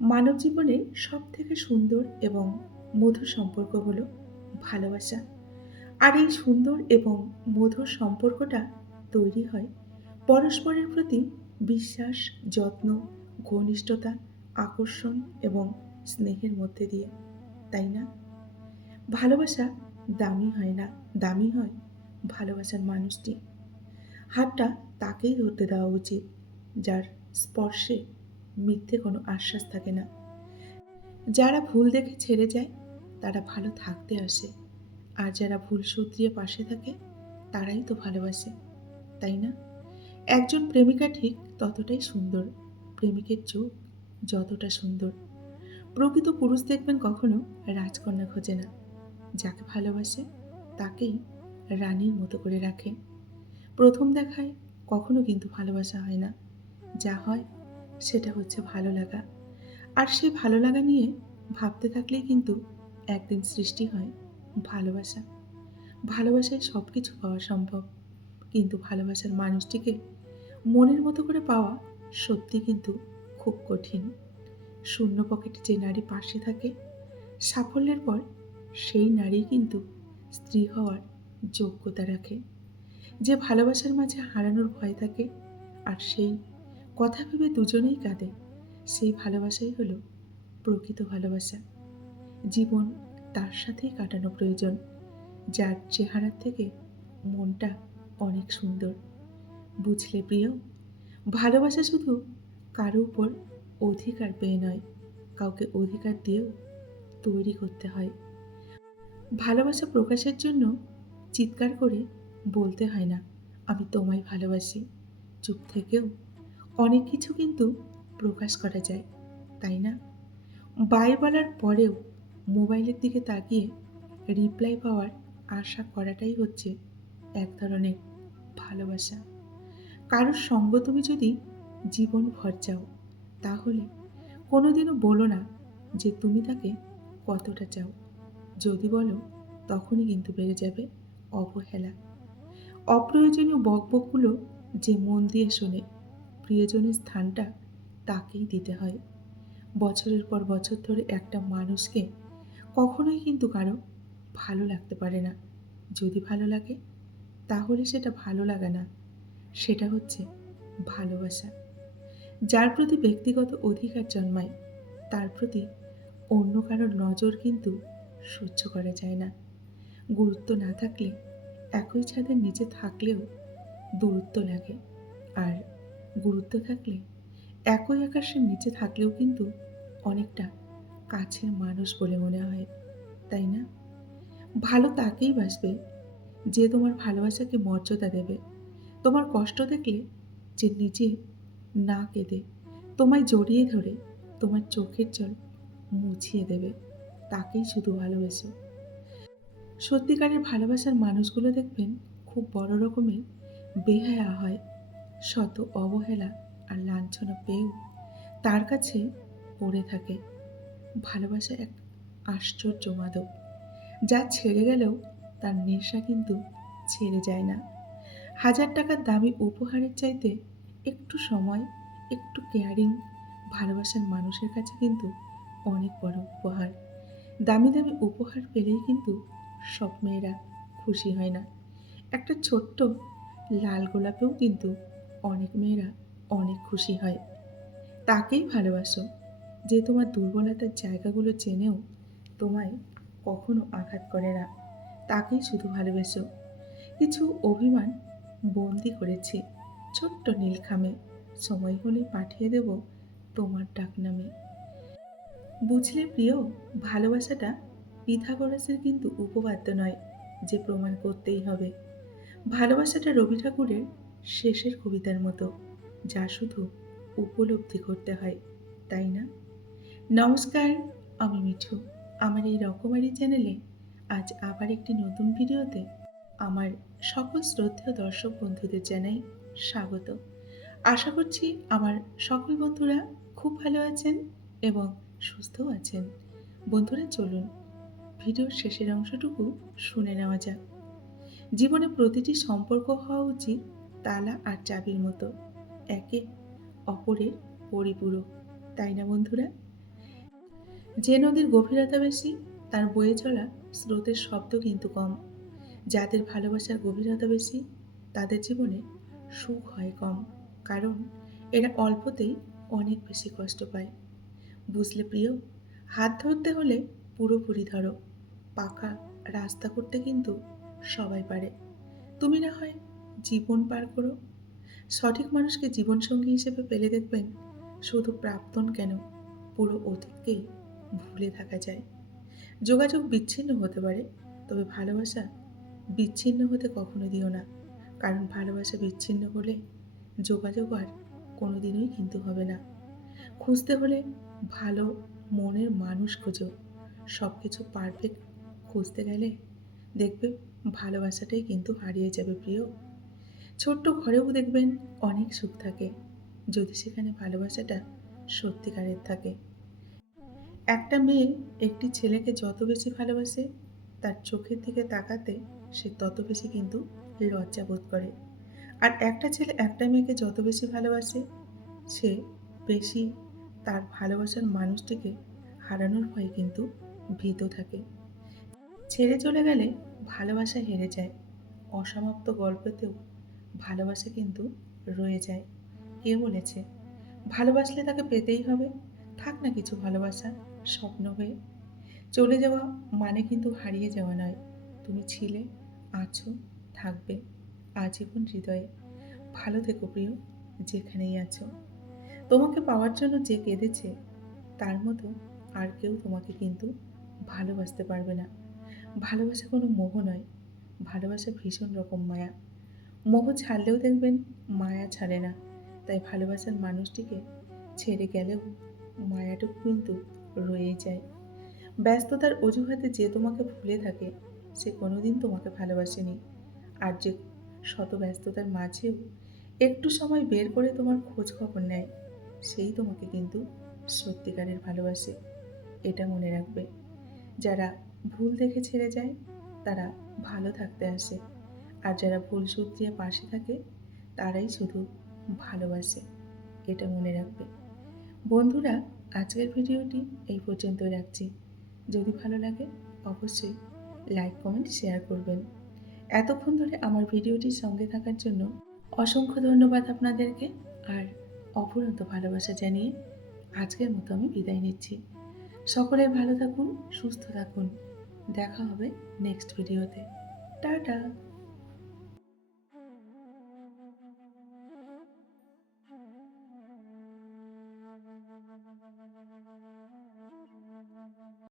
মানব জীবনের সবথেকে সুন্দর এবং মধুর সম্পর্ক হলো ভালোবাসা। আর এই সুন্দর এবং মধুর সম্পর্কটা তৈরি হয় পরস্পরের প্রতি বিশ্বাস, যত্ন, ঘনিষ্ঠতা, আকর্ষণ এবং স্নেহের মধ্যে দিয়ে। তাই না? ভালোবাসা দামি হয় না, দামি হয় ভালোবাসার মানুষটি। হাতটা তাকেই ধরতে দেওয়া উচিত, যার স্পর্শে মিথ্যে কোনো আশ্বাস থাকে না। যারা ভুল দেখে ছেড়ে যায় তারা ভালো থাকতে আসে, আর যারা ভুল শুধরিয়ে পাশে থাকে তারাই তো ভালোবাসে, তাই না? একজন প্রেমিকা ঠিক ততটাই সুন্দর, প্রেমিকের চোখ যতটা সুন্দর। প্রকৃত পুরুষ দেখবেন কখনো রাজকন্যা খোঁজে না, যাকে ভালোবাসে তাকেই রানীর মতো করে রাখে। প্রথম দেখায় কখনো কিন্তু ভালোবাসা হয় না, যা হয় সেটা হচ্ছে ভালো লাগা। আর সেই ভালো লাগা নিয়ে ভাবতে থাকলেই কিন্তু একদিন সৃষ্টি হয় ভালোবাসা। ভালোবাসায় সব কিছু পাওয়া সম্ভব, কিন্তু ভালোবাসার মানুষটিকে মনের মতো করে পাওয়া সত্যি কিন্তু খুব কঠিন। শূন্য পকেটে যে নারী পাশে থাকে সাফল্যের পর, সেই নারী কিন্তু স্ত্রী হওয়ার যোগ্যতা রাখে। যে ভালোবাসার মাঝে হারানোর ভয় থাকে আর সেই কথা ভেবে দুজনেই কাঁদে, সেই ভালোবাসাই হলো প্রকৃত ভালোবাসা। জীবন তার সাথেই কাটানো প্রয়োজন, যার চেহারার থেকে মনটা অনেক সুন্দর। বুঝলে প্রিয়, ভালোবাসা শুধু কারো উপর অধিকার পেয়ে নয়, কাউকে অধিকার দিয়েও তৈরি করতে হয়। ভালোবাসা প্রকাশের জন্য চিৎকার করে বলতে হয় না, আমি তোমায় ভালোবাসি। চুপ থেকেও অনেক কিছু কিন্তু প্রকাশ করা যায়, তাই না? বাই বলার পরেও মোবাইলের দিকে তাকিয়ে রিপ্লাই পাওয়ার আশা করাটাই হচ্ছে এক ধরনের ভালোবাসা। কারোর সঙ্গ তুমি যদি জীবন ভর চাও, তাহলে কোনোদিনও বলো না যে তুমি তাকে কতটা চাও। যদি বলো, তখনই কিন্তু বেড়ে যাবে অবহেলা। অপ্রয়োজনীয় বকবকগুলো যে মন দিয়ে শোনে, প্রিয়জনের স্থানটা তাকেই দিতে হয়। বছরের পর বছর ধরে একটা মানুষকে কখনোই কিন্তু কারো ভালো লাগতে পারে না। যদি ভালো লাগে, তাহলে সেটা ভালো লাগা না, সেটা হচ্ছে ভালোবাসা। যার প্রতি ব্যক্তিগত অধিকার জন্মায়, তার প্রতি অন্য কারোর নজর কিন্তু সহ্য করা যায় না। গুরুত্ব না থাকলে, একই ছাদের নিচে থাকলেও দূরত্ব লাগে। আর গুরুত্ব থাকলে, একই আকাশের নিচে থাকলেও কিন্তু অনেকটা কাছের মানুষ বলে মনে হয়, তাই না? ভালো তাকেই বাসবে যে তোমার ভালোবাসাকে মর্যাদা দেবে। তোমার কষ্ট দেখলে যে নিজে না কেঁদে তোমায় জড়িয়ে ধরে তোমার চোখের জল মুছিয়ে দেবে, তাকেই শুধু ভালোবেসো। সত্যিকারের ভালোবাসার মানুষগুলো দেখবেন খুব বড় রকমের বেহায়া হয়। শত অবহেলা আর লাঞ্ছনা পেয়েও তার কাছে পড়ে থাকে। ভালোবাসা এক আশ্চর্য মাদক, যা ছেড়ে গেলেও তার নেশা কিন্তু ছেড়ে যায় না। হাজার টাকার দামি উপহারের চাইতে একটু সময়, একটু কেয়ারিং ভালোবাসার মানুষের কাছে কিন্তু অনেক বড় উপহার। দামি দামি উপহার পেলেই কিন্তু সব মেয়েরা খুশি হয় না। একটা ছোট্ট লাল গোলাপেও কিন্তু অনেক মেয়েরা অনেক খুশি হয়। তাকেই ভালোবাসো যে তোমার দুর্বলতার জায়গাগুলো জেনেও তোমায় কখনো আঘাত করে না, তাকেই শুধু ভালোবেসো। কিছু অভিমান বন্দি করেছি ছোট্ট নীলখামে, সময় হলে পাঠিয়ে দেব তোমার ডাকনামে। বুঝলে প্রিয়, ভালোবাসাটা পিথাগোরাসের কিন্তু উপপাদ্য নয় যে প্রমাণ করতেই হবে। ভালোবাসাটা রবি ঠাকুরের শেষের কবিতার মতো, যা শুধু উপলব্ধি করতে হয়, তাই না? নমস্কার, আমি মিঠু। আমার এই রকমারি চ্যানেলে আজ আবার একটি নতুন ভিডিওতে আমার সকল শ্রদ্ধেয় দর্শক বন্ধুদের জানাই স্বাগত। আশা করছি আমার সকল বন্ধুরা খুব ভালো আছেন এবং সুস্থও আছেন। বন্ধুরা, চলুন ভিডিওর শেষের অংশটুকু শুনে নেওয়া যাক। জীবনে প্রতিটি সম্পর্ক হওয়া উচিত তালা আর চাবির মতো, একে অপরের পরিপূরক, তাই না বন্ধুরা? যে নদীর গভীরতা বেশি তার বয়ে চলা স্রোতের শব্দ কিন্তু কম। যাদের ভালোবাসার গভীরতা বেশি তাদের জীবনে সুখ হয় কম, কারণ এরা অল্পতেই অনেক বেশি কষ্ট পায়। বুঝলে প্রিয়, হাত ধরতে হলে পুরোপুরি ধরো। পাকা রাস্তা করতে কিন্তু সবাই পারে। তুমি না হয় জীবন পার করো। সঠিক মানুষকে জীবনসঙ্গী হিসেবে পেলে দেখবেন শুধু প্রাক্তন কেন, পুরো অতীতকেই ভুলে থাকা যায়। যোগাযোগ বিচ্ছিন্ন হতে পারে, তবে ভালোবাসা বিচ্ছিন্ন হতে কখনো দিও না। কারণ ভালোবাসা বিচ্ছিন্ন হলে যোগাযোগ আর কোনোদিনই কিন্তু হবে না। খুঁজতে হলে ভালো মনের মানুষ খোঁজো। সব কিছু পারফেক্ট খুঁজতে গেলে দেখবে ভালোবাসাটাই কিন্তু হারিয়ে যাবে প্রিয়। ছোট্ট ঘরেও দেখবেন অনেক সুখ থাকে, যদি সেখানে ভালোবাসাটা সত্যিকারের থাকে। একটা মেয়ে একটি ছেলেকে যত বেশি ভালোবাসে, তার চোখের দিকে তাকাতে সে তত বেশি কিন্তু লজ্জা বোধ করে। আর একটা ছেলে একটা মেয়েকে যত বেশি ভালোবাসে, সে বেশি তার ভালোবাসার মানুষটিকে হারানোর ভয়ে কিন্তু ভীত থাকে। ছেড়ে চলে গেলে ভালোবাসা হেরে যায়। অসমাপ্ত গল্পতেও ভালোবাসা কিন্তু রয়ে যায়। কে বলেছে ভালোবাসলে তাকে পেতেই হবে? থাক না কিছু ভালোবাসা স্বপ্ন হয়ে। চলে যাওয়া মানে কিন্তু হারিয়ে যাওয়া নয়। তুমি ছিলে, আছো, থাকবে আজীবন হৃদয়ে। ভালো থেকো প্রিয়, যেখানেই আছো। তোমাকে পাওয়ার জন্য যে কেঁদেছে তার মতো আর কেউ তোমাকে কিন্তু ভালোবাসতে পারবে না। ভালোবাসা কোনো মোহ নয়, ভালোবাসা ভীষণ রকম মায়া। মোহ ছাড়লেও দেখবেন মায়া ছাড়ে না। তাই ভালোবাসার মানুষটিকে ছেড়ে গেলেও মায়াটুকু কিন্তু রয়েই যায়। ব্যস্ততার অজুহাতে যে তোমাকে ভুলে থাকে সে কোনোদিন তোমাকে ভালোবাসেনি। আর যে শত ব্যস্ততার মাঝেও একটু সময় বের করে তোমার খোঁজ খবর নেয়, সেই তোমাকে কিন্তু সত্যিকারের ভালোবাসে। এটা মনে রাখবে। যারা ভুল দেখে ছেড়ে যায় তারা ভালো থাকতে আসে, আর যারা ভুল শুধরিয়ে পাশে থাকে তারাই শুধু ভালোবাসে। এটা মনে রাখবে। বন্ধুরা, আজকের ভিডিওটি এই পর্যন্তই রাখছি। যদি ভালো লাগে অবশ্যই লাইক কমেন্ট শেয়ার করবেন। এতক্ষণ ধরে আমার ভিডিওটির সঙ্গে থাকার জন্য অসংখ্য ধন্যবাদ আপনাদেরকে। আর অফুরন্ত ভালোবাসা জানিয়ে আজকের মতো আমি বিদায় নিচ্ছি। সকলে ভালো থাকুন, সুস্থ থাকুন। দেখা হবে নেক্সট ভিডিওতে। টাটা।